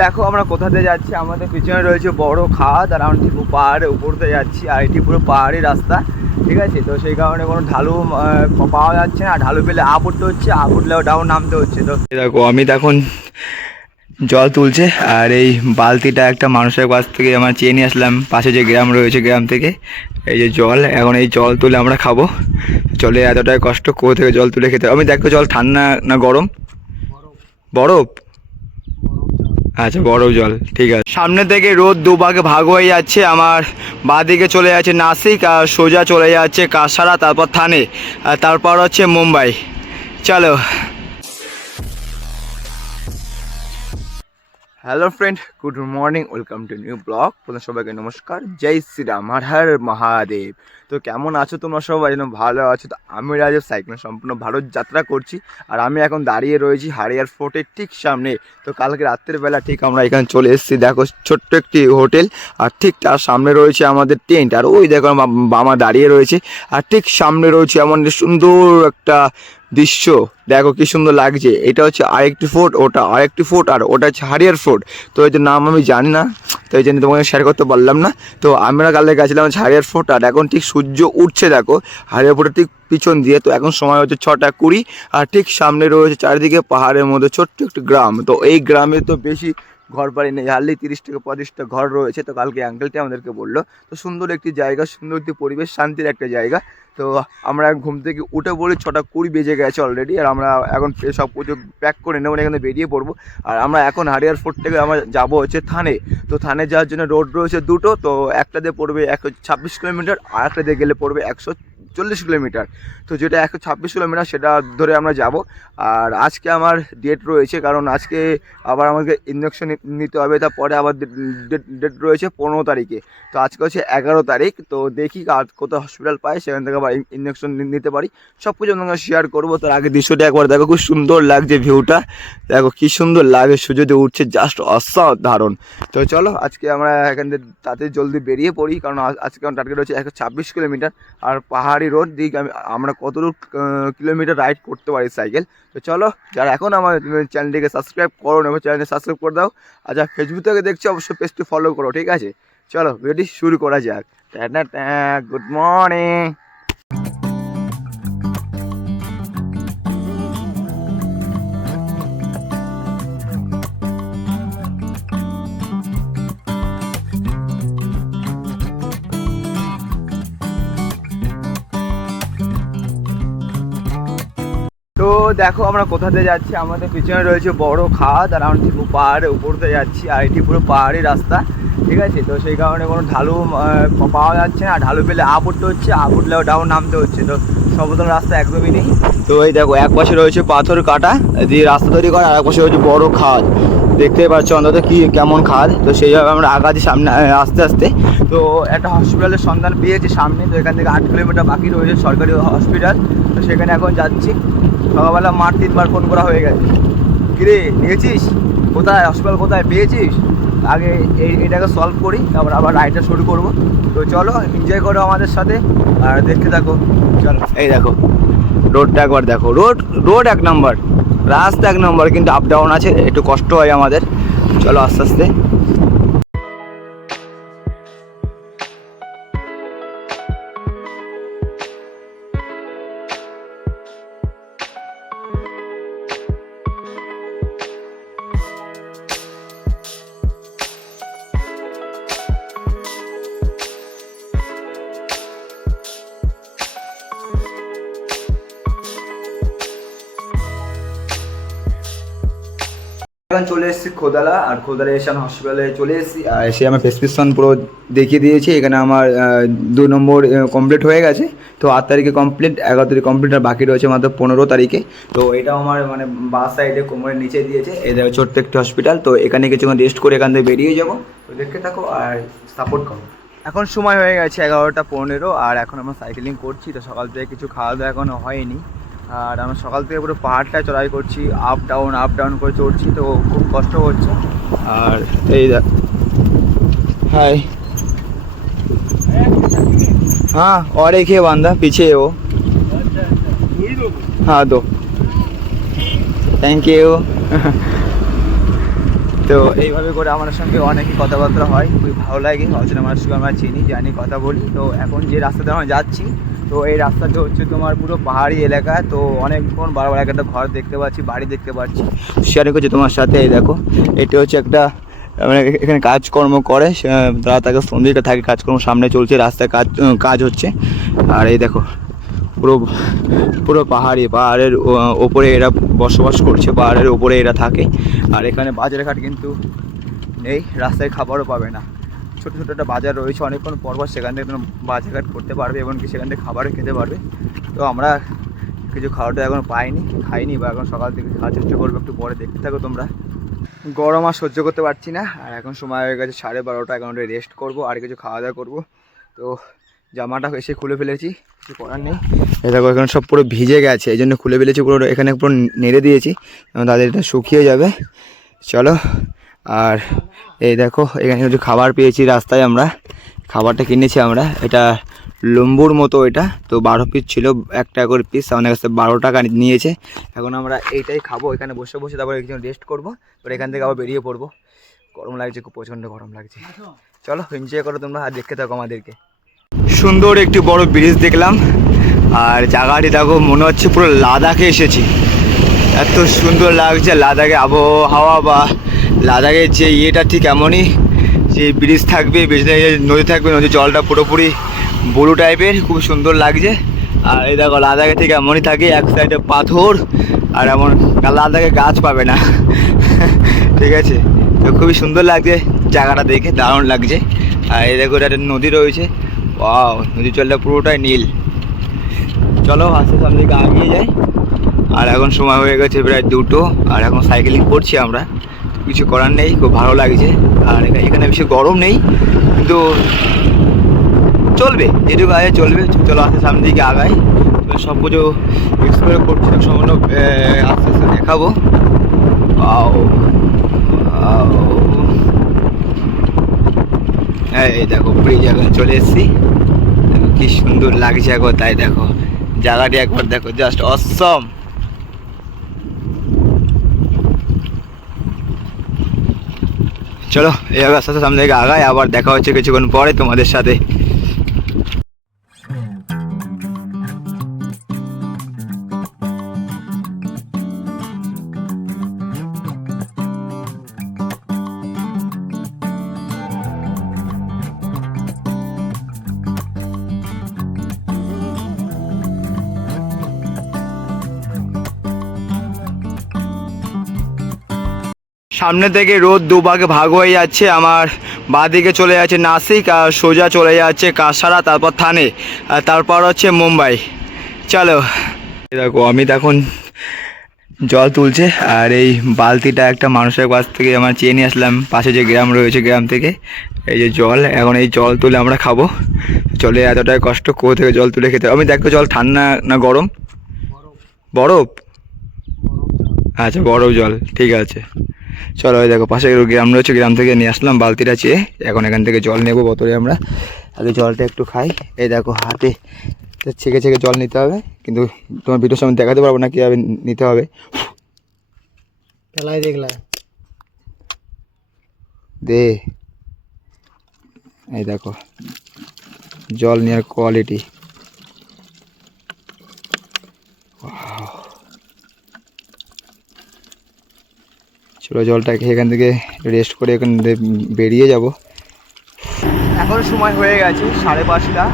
দেখো আমরা কোথা কোথাতে যাচ্ছি? আমাদের পিছনে রয়েছে বড় খাদ আর আমরা ঠিক পাহাড়ের উপরতে যাচ্ছি। আর এটি পুরো পাহাড়ি রাস্তা, ঠিক আছে? তো সেই কারণে কোনো ঢালু পাওয়া যাচ্ছে না। ঢালু পেলে আপ উঠতে হচ্ছে আপ উঠলেও ডাউন নামতে হচ্ছে। তো দেখো, আমি এখন জল তুলছে, আর এই বালতিটা একটা মানুষের কাছ থেকে আমরা চেয়ে নিয়ে আসলাম। পাশে যে গ্রাম রয়েছে, গ্রাম থেকে, এই যে জল, এখন এই জল তুলে আমরা খাব। জলে এতটাই কষ্ট, কোথা থেকে জল তুলে খেতে। আমি দেখো জল ঠান্ডা না গরম? বরফ। আচ্ছা বড় জল, ঠিক আছে। সামনে থেকে রোদ দুভাগে ভাগ হয়ে যাচ্ছে, আমার বাঁদিকে চলে যাচ্ছে নাসিক আর সোজা চলে যাচ্ছে কাসারা তারপর থানে, আর তারপর হচ্ছে মুম্বাই। চলো। Hello friend good morning welcome to new blog প্রথম সবাইকে নমস্কার। জয় শ্রীরাম হর মহাদেব। তো কেমন আছো তোমরা সবাই? যেন ভালো আছো। তো আমি রাজীব সাইকেল সম্পূর্ণ ভারত যাত্রা করছি। আর আমি এখন দাঁড়িয়ে রয়েছি হারিয়ার ফোর্টের ঠিক সামনে। তো কালকে রাত্রের বেলা ঠিক আমরা এখানে চলে এসেছি। দেখো, ছোট্ট একটি হোটেল। আর ঠিক তার সামনে রয়েছে আমাদের টেন্ট। আর ওই দেখো বামা দাঁড়িয়ে রয়েছে। আর ঠিক সামনে রয়েছে এমন সুন্দর একটা দৃশ্য। দেখো কি সুন্দর লাগছে। এটা হচ্ছে আরেকটি ফোর্ট, ওটা আরেকটি ফোর্ট আর ওটা হচ্ছে হারিয়ার ফোর্ট। তো এটার নাম আমি জানি না, তো এই জন্য তোমাকে শেয়ার করতে পারলাম না। তো আমরা কালে গেছিলাম হচ্ছে হারিয়ার ফোর্ট আর এখন ঠিক সূর্য উঠছে, দেখো। হারিয়ার ফোর্টের ঠিক পিছন দিয়ে, তো এখন সময় হচ্ছে ছটা কুড়ি, আর ঠিক সামনে রয়েছে চারিদিকে পাহাড়ের মধ্যে ছোট্ট একটি গ্রাম। তো এই গ্রামে তো বেশি ঘর বাড়ি নেই, হারলি তিরিশ থেকে পঁয়ত্রিশটা ঘর রয়েছে। তো কালকে আঙ্কেলটি আমাদেরকে বলল, তো সুন্দর একটি জায়গা, সুন্দর একটি পরিবেশ, শান্তির একটা জায়গা। তো আমরা ঘুম থেকে উঠে পড়ি ছটা কুড়ি বেজে গেছে অলরেডি আর আমরা এখন সব কিছু প্যাক করে নেব, এখানে বেরিয়ে পড়ব। আর আমরা এখন হারিয়ার ফোর্ট থেকে আমরা যাব হচ্ছে থানে। তো থানে যাওয়ার জন্য রোড রয়েছে দুটো, তো একটা দিয়ে পড়বে একশো ছাব্বিশ কিলোমিটার, আর একটা দিয়ে গেলে পড়বে একশো চল্লিশ কিলোমিটার। তো যেটা একশো ছাব্বিশ কিলোমিটার, সেটা ধরে আমরা যাব। আর আজকে আমার ডেট রয়েছে, কারণ আজকে আবার আমাকে ইঞ্জেকশন নিতে হবে, তারপরে আবার ডেট রয়েছে পনেরো তারিখে। তো আজকে হচ্ছে এগারো তারিখ, তো দেখি কোথাও হসপিটাল পাই সেখান থেকে আবার ইঞ্জেকশন নিতে পারি। সব কিছু তোমাকে শেয়ার করব, তার আগে দৃশ্যটা একবার দেখো, খুব সুন্দর লাগছে ভিউটা দেখো কি সুন্দর লাগে সূর্য উঠছে জাস্ট অসাধারণ। তো চলো, আজকে আমরা এখান থেকে তাতে জলদি বেরিয়ে পড়ি, কারণ আজ- আজকে আমার টার্গেট হচ্ছে একশো ছাব্বিশ কিলোমিটার, আর পাহাড়ি রোড দিক, আমি, আমরা কতটুকু কিলোমিটার রাইড করতে পারি সাইকেল তো চলো, যারা এখন আমার চ্যানেলটিকে সাবস্ক্রাইব করো না চ্যানেলটি সাবস্ক্রাইব করে দাও। আর যা ফেসবুক থেকে দেখছ, অবশ্যই পেজটি ফলো করো, ঠিক আছে? চলো ভিডিওটি শুরু করা যাক। গুড মর্নিং দেখো আমরা কোথা কোথাতে যাচ্ছি? আমাদের পিছনে রয়েছে বড় খাদ আর আমরা ঠিক পাহাড়ের উপরতে যাচ্ছি। আর এটি পুরো পাহাড়ি রাস্তা, ঠিক আছে? তো সেই কারণে কোনো ঢালু পাওয়া যাচ্ছে না। ঢালু পেলে আপ উঠতে হচ্ছে আপ উঠলেও ডাউন নামতে হচ্ছে। তো সমতল রাস্তা একদমই নেই। তো এই দেখো, এক পাশে রয়েছে পাথর কাটা, দিয়ে রাস্তা তৈরি করা, আর এক পাশে রয়েছে বড় খাদ। দেখতেই পাচ্ছ অন্তত কি, কেমন খাদ? তো সেইভাবে আমরা আগাচ্ছি সামনে আস্তে আস্তে। তো একটা হসপিটালের সন্ধান পেয়েছি সামনে। তো এখান থেকে আট কিলোমিটার বাকি রয়েছে সরকারি হসপিটাল। তো সেখানে এখন যাচ্ছি। সকালবেলা মার তিনবার ফোন করা হয়ে গেছে। কিরে, নিয়েছিস? কোথায়? হসপিটাল কোথায়? পেয়েছিস? আগে এই এটাকে সলভ করি, তারপর আবার রাইডটা শুরু করব। তো চলো এনজয় করো আমাদের সাথে, আর দেখতে থাকো। চলো, এই দেখো রোডটা একবার দেখো। রোড রোড এক নম্বর রাস্তা এক নম্বর কিন্তু আপ ডাউন আছে, একটু কষ্ট হয় আমাদের। চলো আস্তে আস্তে। এখন চলে এসেছি খোদালা, আর খোদালা আমি হসপিটালে চলে এসেছি, আর এসে আমার প্রেসক্রিপশন পুরো দেখিয়ে দিয়েছি, এখানে আমার দু নম্বর কমপ্লিট হয়ে গেছে, তো আট তারিখে কমপ্লিট এগারো তারিখ কমপ্লিট আর বাকি রয়েছে মাত্র পনেরো তারিখে, তো এটাও আমার মানে বাস সাইডে কোমরের নিচে দিয়েছে দেখো ছোট্ট একটি হসপিটাল তো এখানে কিছুক্ষণ রেস্ট করে এখান থেকে বেরিয়ে যাব, তো দেখতে থাকো, আর সাপোর্ট করো। এখন সময় হয়ে গেছে এগারোটা পনেরো, আর এখন আমরা সাইকেলিং করছি, তো সকাল থেকে কিছু খাওয়া দাওয়া এখনও হয়নি আর আমরা সকাল থেকে পুরো পাহাড়টায় চড়াই করছি আপ ডাউন আপ ডাউন করে চড়ছি তো খুব কষ্ট হচ্ছে আর এই দেখ হাই हाँ और एक है बंदा पीछे है वो हाँ दो थैंक यू তো এইভাবে করে আমার সঙ্গে অনেকই কথাবার্তা হয় খুবই ভালো লাগে অচেনা মানুষকে আমরা চিনি জানি কথা বলি তো এখন যে রাস্তাতে আমরা যাচ্ছি তো এই রাস্তাটা হচ্ছে তোমার পুরো পাহাড়ি এলাকা। তো অনেকক্ষণ বারবার একটা ঘর দেখতে পাচ্ছি, বাড়ি দেখতে পাচ্ছি। শেয়ারিং করছি তোমার সাথে, এই দেখো। এটা হচ্ছে একটা মানে এখানে কাজকর্ম করে তারা তাকে সন্ধ্যেটা থাকে, কাজকর্ম সামনে চলছে, রাস্তায় কাজ কাজ হচ্ছে। আর এই দেখো, পুরো পুরো পাহাড়ি, পাহাড়ের ওপরে এরা বসবাস করছে, পাহাড়ের ওপরে এরা থাকে। আর এখানে বাজার ঘাট কিন্তু নেই, রাস্তায় খাবারও পাবে না। ছোটো ছোটো একটা বাজার রয়েছে, অনেকক্ষণ পরপর সেখান থেকে তোমরা বাজার ঘাট করতে পারবে এবং কি সেখান থেকে খাবারও খেতে পারবে। তো আমরা কিছু খাওয়াটা এখন পাইনি, খাইনি বা এখন সকাল থেকে খাওয়া চেষ্টা করব, একটু পরে দেখতে থাকো তোমরা। গরম আর সহ্য করতে পারছি না, আর এখন সময় হয়ে গেছে সাড়ে বারোটা, এখন রেস্ট করব, আর কিছু খাওয়া দাওয়া করব। তো জামাটা এসে খুলে ফেলেছি, কিছু করার নেই। এই দেখো, এখানে সব পুরো ভিজে গেছে, এই জন্য খুলে ফেলেছি, পুরো এখানে পুরো নেড়ে দিয়েছি, এবং তাদের এটা শুকিয়ে যাবে। চলো আর এই দেখো, এখানে কিছু খাবার পেয়েছি রাস্তায় আমরা। খাবারটা কিনেছি আমরা। এটা লম্বুর মতো এটা। তো বারো পিস ছিল এক টাকা করে পিস আমাদের কাছে বারো টাকা নিয়েছে। এখন আমরা এইটাই খাব। এখানে বসে বসে তারপর একজন রেস্ট করব। তারপরে এখান থেকে আবার বেরিয়ে পড়ব। গরম লাগছে, খুব প্রচণ্ড গরম লাগছে। চলো এনজয় করো তোমরা আর দেখতে থাকো আমাদেরকে। সুন্দর একটি বড় ব্রিজ দেখলাম। আর জায়গাটি দেখো, মনে হচ্ছে পুরো লাদাখে এসেছি। এত সুন্দর লাগছে, লাদাখে আবহাওয়া বা লাদাখের যে ইয়েটা ঠিক এমনই যে ব্রিজ থাকবে, ব্রিজে নদী থাকবে, নদীর জলটা পুরোপুরি ব্লু টাইপের, খুব সুন্দর লাগছে। আর এই দেখো, লাদাখে ঠিক এমনই থাকে, এক সাইডে পাথর, আর এমন লাদাখে গাছ পাবে না। ঠিক আছে? তো খুবই সুন্দর লাগছে জায়গাটা দেখে, দারুণ লাগছে। আর এই দেখো একটা নদী রয়েছে। ওয়াও, নদীর জলটা পুরোটাই নীল। চলো, আস্তে সামনে দিকে এগিয়ে যাই। আর এখন সময় হয়ে গেছে প্রায় দুটো, আর এখন সাইকেলিং করছি আমরা। কিছু করার নেই, খুব ভালো লাগছে। আর এখা- এখানে বেশি গরম নেই, কিন্তু চলবে, যেটুকু আছে চলবে, চলো আস্তে সামনের দিকে আগাই। সব কিছু এক্সপ্লোর করছি সম্পূর্ণ আস্তে আস্তে দেখাবো. Wow. এই দেখো পুরী জায়গায় চলে এসেছি। কি সুন্দর লাগছে একবার, তাই দেখো। জায়গাটি একবার দেখো জাস্ট অসম চলো এইভাবে আস্তে আস্তে সামনে থেকে আগায় আবার দেখা হচ্ছে কিছুক্ষণ পরে তোমাদের সাথে। সামনে থেকে রোদ দুভাগে ভাগ হয়ে যাচ্ছে। আমার বাঁদিকে চলে যাচ্ছে নাসিক আর সোজা চলে যাচ্ছে কাসারা তারপর থানে। আর তারপর হচ্ছে মুম্বাই। চলো। দেখো অমিত এখন জল তুলছে আর এই বালতিটা একটা মানুষের কাছ থেকে আমার চেয়ে নিয়ে আসলাম। পাশে যে গ্রাম রয়েছে গ্রাম থেকে এই যে জল। এখন এই জল তুলে আমরা খাব। চলে এতটাই কষ্ট কোথা থেকে জল তুলে খেতে আমি দেখো জল ঠান্ডা না গরম? বরফ? আচ্ছা বরফ জল। ঠিক আছে। চলো ওই দেখো পাশে গ্রাম রয়েছে গ্রাম থেকে নিয়ে আসলাম বালতিটা চেয়ে। এখন এখান থেকে জল নেব বোতলে আমরা। আগে জলটা একটু খাই। এই দেখো হাতে ছেঁকে ছেঁকে জল নিতে হবে। কিন্তু তোমার ভিডিওর সামনে দেখাতে পারব না কীভাবে নিতে হবে। পেলাই দেখলা। দে। এই দেখো জল নেওয়ার কোয়ালিটি চলো জলটা খেয়ে এখান থেকে রেস্ট করে এখান বেরিয়ে যাব। এখন সময় হয়ে গেছে সাড়ে পাঁচটা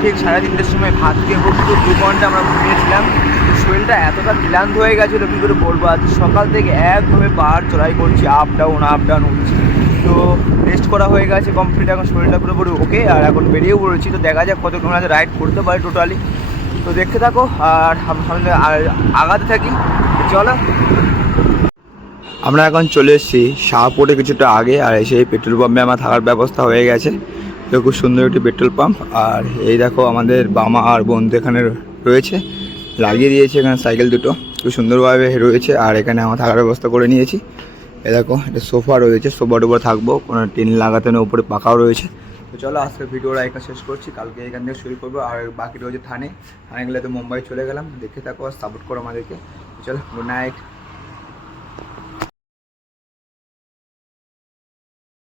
ঠিক সাড়ে তিনটের সময় ভাত খেয়ে বসে দু ঘণ্টা আমরা ঘুমিয়েছিলাম। শরীরটা এতটা ক্লান্ত হয়ে গেছিল কী করে বলব, আজ সকাল থেকে একভাবে পাহাড় চড়াই করছি আপ ডাউন আপ ডাউন উঠছি তো রেস্ট করা হয়ে গেছে কমপ্লিট এখন শরীরটা পুরোপুরি ওকে আর এখন বেরিয়ে পড়েছি। তো দেখা যাক কত কিলোমিটার রাইড করতে পারি টোটালি তো দেখতে থাকো, আর সামনে আগাতে থাকি। চলো। আমরা এখন চলে এসেছি শাহপুরে কিছুটা আগে, আর এসে এই পেট্রোল পাম্পে আমার থাকার ব্যবস্থা হয়ে গেছে। তো খুব সুন্দর একটি পেট্রোল পাম্প। আর এই দেখো, আমাদের বামা আর বন্ধু এখানে রয়েছে। লাগিয়ে দিয়েছে এখানে সাইকেল দুটো। খুব সুন্দরভাবে রয়েছে, আর এখানে আমার থাকার ব্যবস্থা করে নিয়েছি। এ দেখো এটা সোফা রয়েছে, সোফার উপর থাকব। কোনো টিন লাগাতে নেই, উপরে পাকাও রয়েছে। তো চলো আজকে ভিডিওটা এখানে শেষ করছি। কালকে এখান থেকে শুরু করব। আর বাকি রয়েছে থানে। থানে গেলে তো মুম্বাই চলে গেলাম। দেখে থাকো আর সাপোর্ট করো আমাদেরকে। চলো গুড নাইট